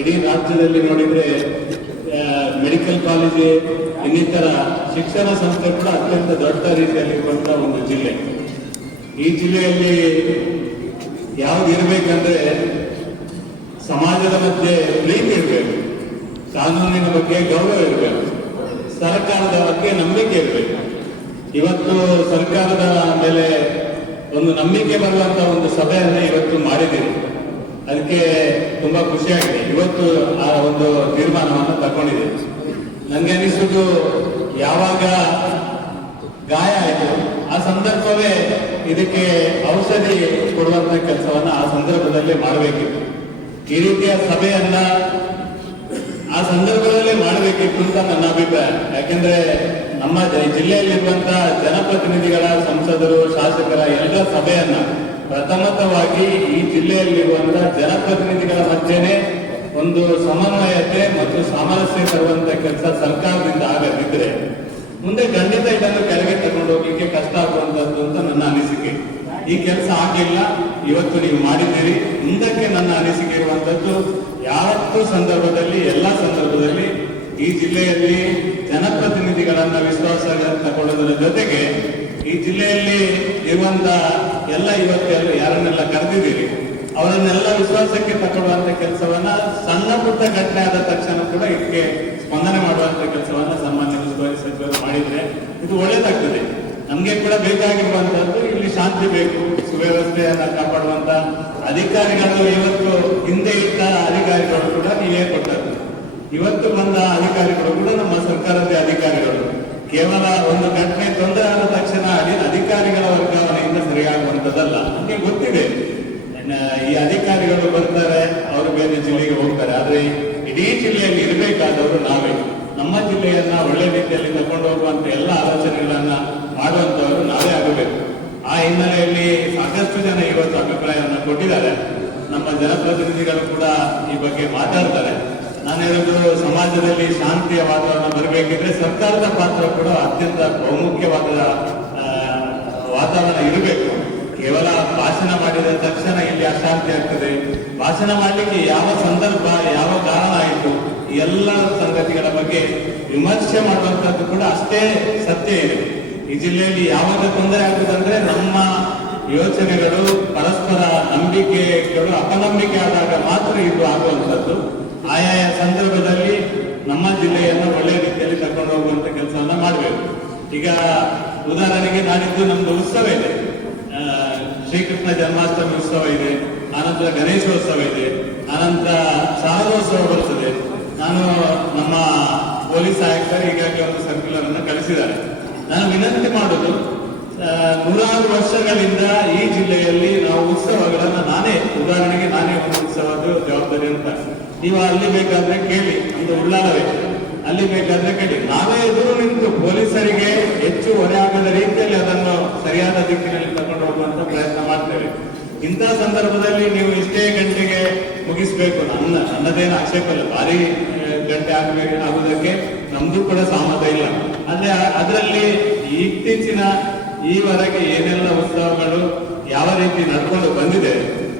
ಇಡೀ ರಾಜ್ಯದಲ್ಲಿ ನೋಡಿದ್ರೆ ಮೆಡಿಕಲ್ ಕಾಲೇಜ್ ಇನ್ನಿತರ ಶಿಕ್ಷಣ ಸಂಸ್ಥೆ ಕೂಡ ಅತ್ಯಂತ ದೊಡ್ಡ ರೀತಿಯಲ್ಲಿ ಇರುವಂತಹ ಒಂದು ಜಿಲ್ಲೆ. ಈ ಜಿಲ್ಲೆಯಲ್ಲಿ ಯಾವ್ದು ಇರಬೇಕಂದ್ರೆ ಸಮಾಜದ ಮಧ್ಯೆ ಪ್ರೀತಿ ಇರಬೇಕು, ಕಾನೂನಿನ ಬಗ್ಗೆ ಗೌರವ ಇರಬೇಕು, ಸರ್ಕಾರದ ಬಗ್ಗೆ ನಂಬಿಕೆ ಇರಬೇಕು. ಇವತ್ತು ಸರ್ಕಾರದ ಮೇಲೆ ಒಂದು ನಂಬಿಕೆ ಬರುವಂತ ಒಂದು ಸಭೆಯನ್ನು ಇವತ್ತು ಮಾಡಿದ್ದೀರಿ. ಅದಕ್ಕೆ ತುಂಬಾ ಖುಷಿಯಾಗಿದೆ. ಇವತ್ತು ಆ ಒಂದು ತೀರ್ಮಾನವನ್ನು ತಗೊಂಡಿದೆ ನನಗೆ ಅನಿಸುದು ಯಾವಾಗ ಗಾಯ ಆಯಿತು, ಆ ಸಂದರ್ಭವೇ ಇದಕ್ಕೆ ಔಷಧಿ ಕೊಡುವಂತ ಕೆಲಸವನ್ನ ಆ ಸಂದರ್ಭದಲ್ಲಿ ಮಾಡಬೇಕಿತ್ತು. ಈ ರೀತಿಯ ಸಭೆಯನ್ನ ಆ ಸಂದರ್ಭದಲ್ಲೇ ಮಾಡಬೇಕಿತ್ತು ಅಂತ ನನ್ನ ಅಭಿಪ್ರಾಯ. ಯಾಕೆಂದ್ರೆ ನಮ್ಮ ಜಿಲ್ಲೆಯಲ್ಲಿರುವಂತಹ ಜನಪ್ರತಿನಿಧಿಗಳ, ಸಂಸದರು, ಶಾಸಕರ ಎಲ್ಲ ಸಭೆಯನ್ನ ಪ್ರಥಮತವಾಗಿ ಈ ಜಿಲ್ಲೆಯಲ್ಲಿರುವಂತಹ ಜನಪ್ರತಿನಿಧಿಗಳ ಮಧ್ಯೆನೆ ಒಂದು ಸಮನ್ವಯತೆ ಮತ್ತು ಸಾಮರಸ್ಯ ತರುವಂತ ಕೆಲಸ ಸರ್ಕಾರದಿಂದ ಆಗದಿದ್ರೆ ಮುಂದೆ ಖಂಡಿತ ಇದನ್ನು ಕೆಳಗೆ ತಗೊಂಡು ಹೋಗ್ಲಿಕ್ಕೆ ಕಷ್ಟ ಆಗುವಂತದ್ದು ಅಂತ ನನ್ನ ಅನಿಸಿಕೆ. ಈ ಕೆಲಸ ಆಗಲಿಲ್ಲ. ಇವತ್ತು ನೀವು ಮಾಡಿದ್ದೀರಿ. ಮುಂದಕ್ಕೆ ನನ್ನ ಅನಿಸಿಕೆ ಇರುವಂತದ್ದು, ಯಾವತ್ತೂ ಸಂದರ್ಭದಲ್ಲಿ, ಎಲ್ಲಾ ಸಂದರ್ಭದಲ್ಲಿ ಈ ಜಿಲ್ಲೆಯಲ್ಲಿ ಜನಪ್ರತಿನಿಧಿಗಳನ್ನ ವಿಶ್ವಾಸ ತಗೊಳ್ಳೋದರ ಜೊತೆಗೆ ಈ ಜಿಲ್ಲೆಯಲ್ಲಿ ಇರುವಂತ ಎಲ್ಲ ಇವತ್ತು ಯಾರನ್ನೆಲ್ಲ ಕರೆದಿದ್ದೀರಿ, ಅವರನ್ನೆಲ್ಲ ವಿಶ್ವಾಸಕ್ಕೆ ತಕೊಳ್ಳುವಂತ ಕೆಲಸವನ್ನ ಸಣ್ಣ ಪುಟ್ಟ ಘಟನೆ ಆದ ತಕ್ಷಣ ಕೂಡ ಇದಕ್ಕೆ ಸ್ಪಂದನೆ ಮಾಡುವಂತ ಕೆಲಸವನ್ನ ಸಾಮಾನ್ಯ ಉಸ್ತುವಾರಿ ಸಚಿವರು ಮಾಡಿದ್ರೆ ಇದು ಒಳ್ಳೇದಾಗ್ತದೆ. ನಮ್ಗೆ ಕೂಡ ಬೇಕಾಗಿರುವಂತದ್ದು ಇಲ್ಲಿ ಶಾಂತಿ ಬೇಕು, ಸುವ್ಯವಸ್ಥೆಯನ್ನ ಕಾಪಾಡುವಂತ ಅಧಿಕಾರಿಗಳು ಇವತ್ತು ಹಿಂದೆ ಇದ್ದ ಅಧಿಕಾರಿಗಳು ಕೂಡ ನೀವೇ ಕೊಟ್ಟದ್ದು. ಇವತ್ತು ಬಂದ ಅಧಿಕಾರಿಗಳು ಕೂಡ ನಮ್ಮ ಸರ್ಕಾರದ ಅಧಿಕಾರಿಗಳು. ಕೇವಲ ಒಂದು ಘಟನೆ ತೊಂದರೆ ಆದ ತಕ್ಷಣ ಅಧಿಕಾರಿಗಳ ವರ್ಗಾವಣೆಯಿಂದ ಸರಿಯಾಗುವಂತದ್ದಲ್ಲ ನಮಗೆ ಗೊತ್ತಿದೆ. ಈ ಅಧಿಕಾರಿಗಳು ಬರ್ತಾರೆ, ಅವರು ಬೇರೆ ಜಿಲ್ಲೆಗೆ ಹೋಗ್ತಾರೆ. ಆದ್ರೆ ಇಡೀ ಜಿಲ್ಲೆಯಲ್ಲಿ ಇರಬೇಕಾದವರು ನಾವೇ. ನಮ್ಮ ಜಿಲ್ಲೆಯನ್ನ ಒಳ್ಳೆ ರೀತಿಯಲ್ಲಿ ತಗೊಂಡು ಹೋಗುವಂತ ಎಲ್ಲ ಆಲೋಚನೆಗಳನ್ನ ಮಾಡುವಂತವರು ನಾವೇ ಆಗಬೇಕು. ಆ ಹಿನ್ನೆಲೆಯಲ್ಲಿ ಸಾಕಷ್ಟು ಜನ ಇವತ್ತು ಅಭಿಪ್ರಾಯವನ್ನು ಕೊಟ್ಟಿದ್ದಾರೆ. ನಮ್ಮ ಜನಪ್ರತಿನಿಧಿಗಳು ಕೂಡ ಈ ಬಗ್ಗೆ ಮಾತಾಡ್ತಾರೆ. ನಾನು ಹೇಳಿದ್ರು ಸಮಾಜದಲ್ಲಿ ಶಾಂತಿಯ ವಾತಾವರಣ ಬರಬೇಕಿದ್ರೆ ಸರ್ಕಾರದ ಪಾತ್ರ ಕೂಡ ಅತ್ಯಂತ ಬಹುಮುಖ್ಯವಾದ ವಾತಾವರಣ ಇರಬೇಕು. ಕೇವಲ ಭಾಷಣ ಮಾಡಿದ ತಕ್ಷಣ ಇಲ್ಲಿ ಅಶಾಂತಿ ಆಗ್ತದೆ. ಭಾಷಣ ಮಾಡಲಿಕ್ಕೆ ಯಾವ ಸಂದರ್ಭ, ಯಾವ ಕಾರಣ ಆಯಿತು? ಎಲ್ಲ ಸಂಗತಿಗಳ ಬಗ್ಗೆ ವಿಮರ್ಶೆ ಮಾಡುವಂತದ್ದು ಕೂಡ ಅಷ್ಟೇ ಸತ್ಯ ಇದೆ. ಈ ಜಿಲ್ಲೆಯಲ್ಲಿ ಯಾವಾಗ ತೊಂದರೆ ಆಗುದಂದ್ರೆ ನಮ್ಮ ಯೋಚನೆಗಳು ಪರಸ್ಪರ ನಂಬಿಕೆಗಳು, ಅಪನಂಬಿಕೆ ಆದಾಗ ಮಾತ್ರ ಇದು ಆಗುವಂತದ್ದು ಆಯಾಯ ಸಂದರ್ಭದಲ್ಲಿ ನಮ್ಮ ಜಿಲ್ಲೆಯನ್ನು ಒಳ್ಳೆ ರೀತಿಯಲ್ಲಿ ಕರ್ಕೊಂಡು ಹೋಗುವಂತ ಕೆಲಸವನ್ನ ಮಾಡಬೇಕು. ಈಗ ಉದಾಹರಣೆಗೆ ನಾಡಿದ್ದು ನಮ್ದು ಉತ್ಸವ ಇದೆ. ಶ್ರೀಕೃಷ್ಣ ಜನ್ಮಾಷ್ಟಮಿ ಉತ್ಸವ ಇದೆ, ಆನಂತರ ಗಣೇಶೋತ್ಸವ ಇದೆ, ಆನಂತರ ಶಾರದೋತ್ಸವ ಬರುತ್ತದೆ. ನಾನು ನಮ್ಮ ಪೊಲೀಸ್ ಆಯುಕ್ತರು ಈಗಾಗಲೇ ಒಂದು ಸರ್ಕ್ಯುಲರ್ ಅನ್ನು ಕಳಿಸಿದ್ದಾರೆ. ನಾನು ವಿನಂತಿ ಮಾಡುದು ನೂರಾರು ವರ್ಷಗಳಿಂದ ಈ ಜಿಲ್ಲೆಯಲ್ಲಿ ನಾವು ಉತ್ಸವಗಳನ್ನು ನಾನೇ, ಉದಾಹರಣೆಗೆ ನಾನೇ ಒಂದು ಉತ್ಸವದ ಜವಾಬ್ದಾರಿ ಅಂತ. ನೀವು ಅಲ್ಲಿ ಬೇಕಾದ್ರೆ ಕೇಳಿ ಒಂದು ಉಳ್ಳಾಲವೇ. ಅಲ್ಲಿ ಬೇಕಾದ್ರೆ ಕೇಳಿ. ನಾವೇ ಎದುರು ನಿಂತು ಪೊಲೀಸರಿಗೆ ಹೆಚ್ಚು ಹೊರೆ ಆಗದ ರೀತಿಯಲ್ಲಿ ಅದನ್ನು ಸರಿಯಾದ ದಿಕ್ಕಿನಲ್ಲಿ ತಗೊಂಡು ಹೋಗುವಂತ ಪ್ರಯತ್ನ ಮಾಡ್ತೇವೆ. ಇಂತಹ ಸಂದರ್ಭದಲ್ಲಿ ನೀವು ಇಷ್ಟೇ ಗಂಟೆಗೆ ಮುಗಿಸ್ಬೇಕು. ನನ್ನ, ನನ್ನದೇನು ಆಕ್ಷೇಪ ಇಲ್ಲ. ಭಾರಿ ಗಂಟೆ ಆಗಬೇಕು ಆಗುವುದಕ್ಕೆ ನಮ್ದು ಕೂಡ ಸಹಮತ ಇಲ್ಲ. ಅಂದ್ರೆ ಅದರಲ್ಲಿ ಇತ್ತೀಚಿನ ಈವರೆಗೆ ಏನೆಲ್ಲ ಉತ್ಸವಗಳು ಯಾವ ರೀತಿ ನಡ್ಕೊಂಡು ಬಂದಿದೆ,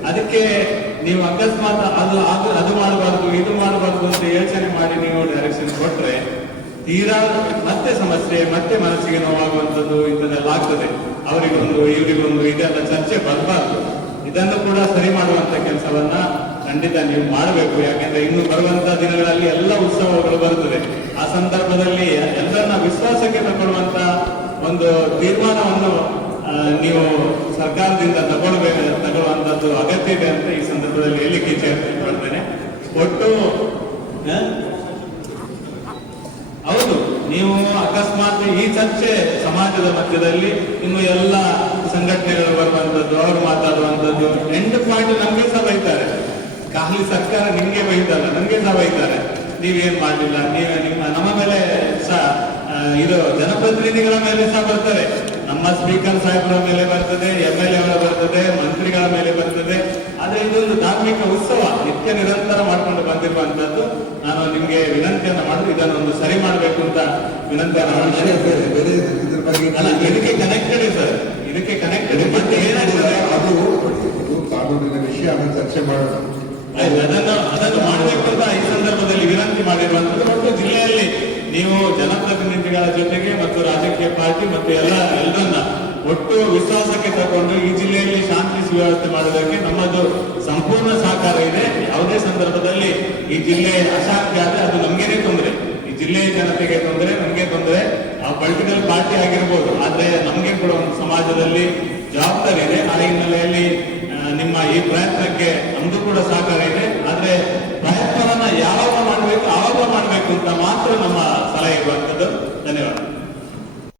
ಅದಕ್ಕೆ ನೀವು ಅಕಸ್ಮಾತ್ ಅದು ಅದು ಅದು ಮಾಡಬಾರ್ದು, ಇದು ಮಾಡಬಾರ್ದು ಅಂತ ಯೋಚನೆ ಮಾಡಿ ನೀವು ಡೈರೆಕ್ಷನ್ ಕೊಟ್ರೆ ತೀರಾ ಮತ್ತೆ ಸಮಸ್ಯೆ, ಮತ್ತೆ ಮನಸ್ಸಿಗೆ ನೋವಾಗುವಂಥದ್ದು ಇಂಥದ್ದೆಲ್ಲ ಆಗ್ತದೆ ಅವರಿಗೊಂದು, ಇವರಿಗೊಂದು ಇದೆಲ್ಲ ಚರ್ಚೆ ಬರಬಾರ್ದು. ಇದನ್ನು ಕೂಡ ಸರಿ ಮಾಡುವಂತ ಕೆಲಸವನ್ನ ಖಂಡಿತ ನೀವು ಮಾಡಬೇಕು. ಯಾಕೆಂದ್ರೆ ಇನ್ನು ಬರುವಂತ ದಿನಗಳಲ್ಲಿ ಎಲ್ಲ ಉತ್ಸವಗಳು ಬರುತ್ತದೆ ಆ ಸಂದರ್ಭದಲ್ಲಿ ಎಲ್ಲರನ್ನ ವಿಶ್ವಾಸಕ್ಕೆ ತಗೊಳ್ಳುವಂತ ಒಂದು ತೀರ್ಮಾನವನ್ನು ನೀವು ಸರ್ಕಾರದಿಂದ ತಗೊಳ್ಬೇಕು ತಗೊಳ್ಳುವಂತದ್ದು ಅಗತ್ಯ ಇದೆ ಅಂತ ಈ ಸಂದರ್ಭದಲ್ಲಿ ಹೇಳಿಕೆ ಮಾಡ್ತೇನೆ ಒಟ್ಟು ಹೌದು, ನೀವು ಅಕಸ್ಮಾತ್ ಈ ಚರ್ಚೆ ಸಮಾಜದ ಮಧ್ಯದಲ್ಲಿ ಇನ್ನು ಎಲ್ಲ ಸಂಘಟನೆಗಳು ಬರುವಂತದ್ದು ಅವರು ಮಾತಾಡುವಂತದ್ದು ಎಂಟು ಪಾಯಿಂಟ್ ನಮ್ಗೆ ಸಹ ಬೈತಾರೆ. ಖಾಲಿ ಸರ್ಕಾರ ನಿಮ್ಗೆ ಬೈತಲ್ಲ, ನಮ್ಗೆ ಸಹ ಬೈತಾರೆ. ನೀವೇನ್ ಮಾಡಲಿಲ್ಲ, ನೀವೇ ನಿಮ್ಮ, ನಮ್ಮ ಮೇಲೆ ಸಹ ಇದು ಜನಪ್ರತಿನಿಧಿಗಳ ಮೇಲೆ ಸಹ ಬರ್ತಾರೆ ನಮ್ಮ ಸ್ಪೀಕರ್ ಸಾಹೇಬರ ಮೇಲೆ ಬರ್ತದೆ ಎಂ ಎಲ್ ಎ ಬರ್ತದೆ ಮಂತ್ರಿಗಳ ಮೇಲೆ ಬರ್ತದೆ. ಆದ್ರೆ ಇದೊಂದು ಧಾರ್ಮಿಕ ಉತ್ಸವ ನಿತ್ಯ ನಿರಂತರ ಮಾಡ್ಕೊಂಡು ಬಂದಿರುವಂತದ್ದು ನಾನು ನಿಮ್ಗೆ ವಿನಂತಿಯನ್ನು ಮಾಡಿ ಇದನ್ನೊಂದು ಸರಿ ಮಾಡಬೇಕು ಅಂತ ವಿನಂತಿಯನ್ನು ಅಲ್ಲ ಇದಕ್ಕೆ ಕನೆಕ್ಟೆಡ್ ಸರ್ ಇದಕ್ಕೆ ಕನೆಕ್ಟೆಡ್ ಮತ್ತೆ ಏನಾಗಿದೆ ಅದು ಕಾನೂನಿನ ವಿಷಯ ಚರ್ಚೆ ಮಾಡೋಣ. ಅದನ್ನು ಅದನ್ನು ಮಾಡಬೇಕು ಅಂತ ನೀವು ಜನಪ್ರತಿನಿಧಿಗಳ ಜೊತೆಗೆ ಮತ್ತು ರಾಜಕೀಯ ಪಾರ್ಟಿ ಮತ್ತು ಎಲ್ಲ ಎಲ್ಲರನ್ನ ಒಟ್ಟು ವಿಶ್ವಾಸಕ್ಕೆ ತಗೊಂಡು ಈ ಜಿಲ್ಲೆಯಲ್ಲಿ ಶಾಂತಿ ಸುವ್ಯವಸ್ಥೆ ಮಾಡೋದಕ್ಕೆ ನಮ್ಮದು ಸಂಪೂರ್ಣ ಸಹಕಾರ ಇದೆ. ಯಾವುದೇ ಸಂದರ್ಭದಲ್ಲಿ ಈ ಜಿಲ್ಲೆ ಅಶಾಂತಿ ಆದ್ರೆ ಅದು ನಮ್ಗೇನೆ ತೊಂದರೆ. ಈ ಜಿಲ್ಲೆಯ ಜನತೆಗೆ ತೊಂದರೆ, ನಮ್ಗೆ ತೊಂದರೆ. ಆ ಪೊಲಿಟಿಕಲ್ ಪಾರ್ಟಿ ಆಗಿರ್ಬೋದು, ಆದ್ರೆ ನಮ್ಗೆ ಕೂಡ ಒಂದು ಸಮಾಜದಲ್ಲಿ ಜವಾಬ್ದಾರಿ ಇದೆ. ಆ ಹಿನ್ನೆಲೆಯಲ್ಲಿ ನಿಮ್ಮ ಈ ಪ್ರಯತ್ನಕ್ಕೆ ನಮ್ದು